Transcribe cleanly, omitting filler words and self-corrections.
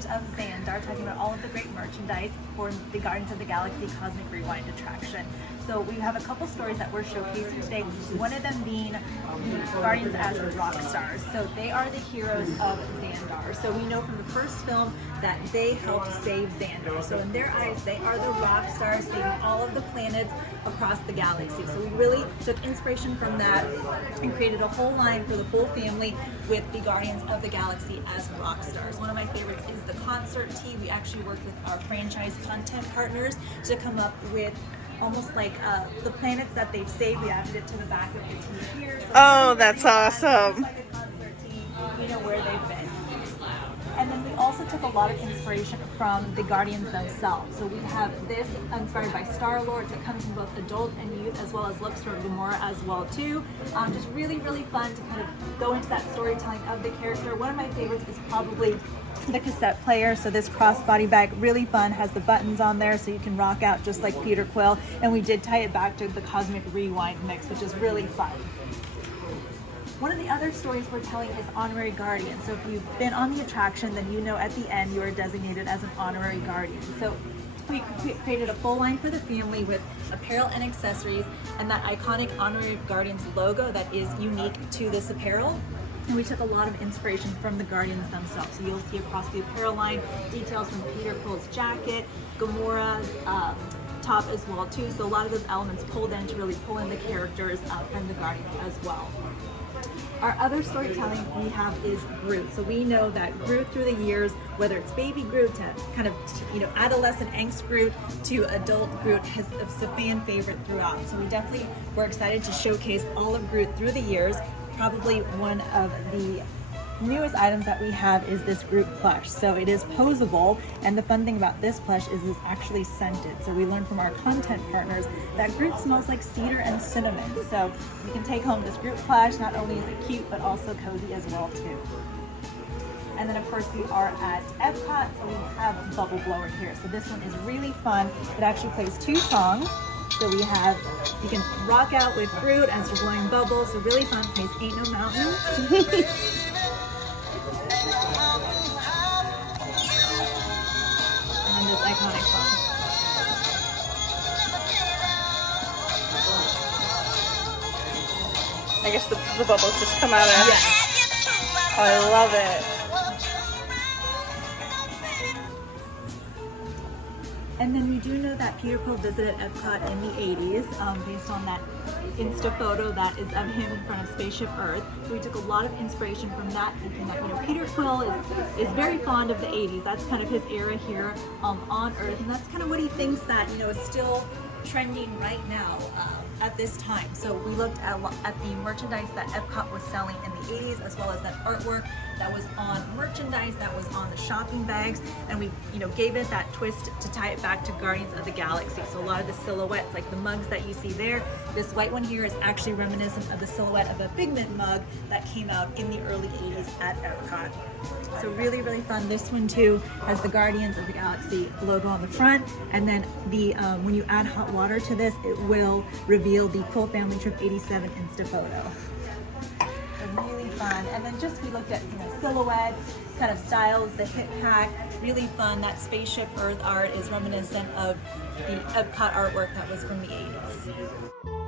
Treasures of Xandar, talking about all of the great merchandise for the Guardians of the Galaxy Cosmic Rewind attraction. So we have a couple stories that we're showcasing today, one of them being the Guardians as rock stars. So they are the heroes of Xandar. So we know from the first film that they helped save Xandar. So in their eyes, they are the rock stars saving all of the planets across the galaxy. So we really took inspiration from that and created a whole line for the full family with the Guardians of the Galaxy as rock stars. One of my favorites is the concert tee. We actually worked with our franchise content partners to come up with almost like the planets that they've saved. We added it to the back of the tee here. So oh, that's awesome. It's like a concert tee, you know where they've been. And then we also took a lot of inspiration from the Guardians themselves. So we have this inspired by Star-Lord. So it comes from both adult and youth, as well as looks from Gamora as well too. Just really, really fun to kind of go into that storytelling of the character. One of my favorites is probably the cassette player. So this crossbody bag, really fun, has the buttons on there so you can rock out just like Peter Quill. And we did tie it back to the Cosmic Rewind mix, which is really fun. One of the other stories we're telling is Honorary Guardian. So if you've been on the attraction, then you know at the end you are designated as an Honorary Guardian. So we created a full line for the family with apparel and accessories and that iconic Honorary Guardians logo that is unique to this apparel. And we took a lot of inspiration from the Guardians themselves. So you'll see across the apparel line details from Peter Quill's jacket, Gamora's top as well too. So a lot of those elements pulled in to really pull in the characters from the Guardians as well. Our other storytelling we have is Groot. So we know that Groot through the years, whether it's baby Groot to kind of, adolescent angst Groot to adult Groot, is a fan favorite throughout. So we definitely were excited to showcase all of Groot through the years. Probably one of the newest items that we have is this Groot plush. So it is posable, and the fun thing about this plush is it's actually scented. So we learned from our content partners that Groot smells like cedar and cinnamon. So you can take home this Groot plush. Not only is it cute, but also cozy as well too. And then of course we are at EPCOT, so we have a bubble blower here. So this one is really fun. It actually plays 2 songs. So we have, you can rock out with Groot as you're blowing bubbles. So really fun, plays Ain't No Mountain. This iconic song. I guess the bubbles just come out of it. Yes. Oh, I love it. And then we do know that Peter Quill visited Epcot in the 80s based on that Insta photo that is of him in front of Spaceship Earth. So we took a lot of inspiration from that, thinking that Peter Quill is very fond of the 80s. That's kind of his era here on Earth, and that's kind of what he thinks that is still trending right now at this time. So we looked at the merchandise that Epcot was selling in the 80s, as well as that artwork that was on merchandise that was on the shopping bags, and we gave it that twist to tie it back to Guardians of the Galaxy. So a lot of the silhouettes, like the mugs that you see there, this white one here is actually reminiscent of the silhouette of a Figment mug that came out in the early 80s at Epcot. So really, really fun. This one too has the Guardians of the Galaxy logo on the front, and then the when you add hot water to this, it will reveal the Quill Family Trip 87 Insta photo. So really fun. And then just we looked at silhouettes, kind of styles, the hip pack, really fun. That Spaceship Earth art is reminiscent of the Epcot artwork that was from the 80s.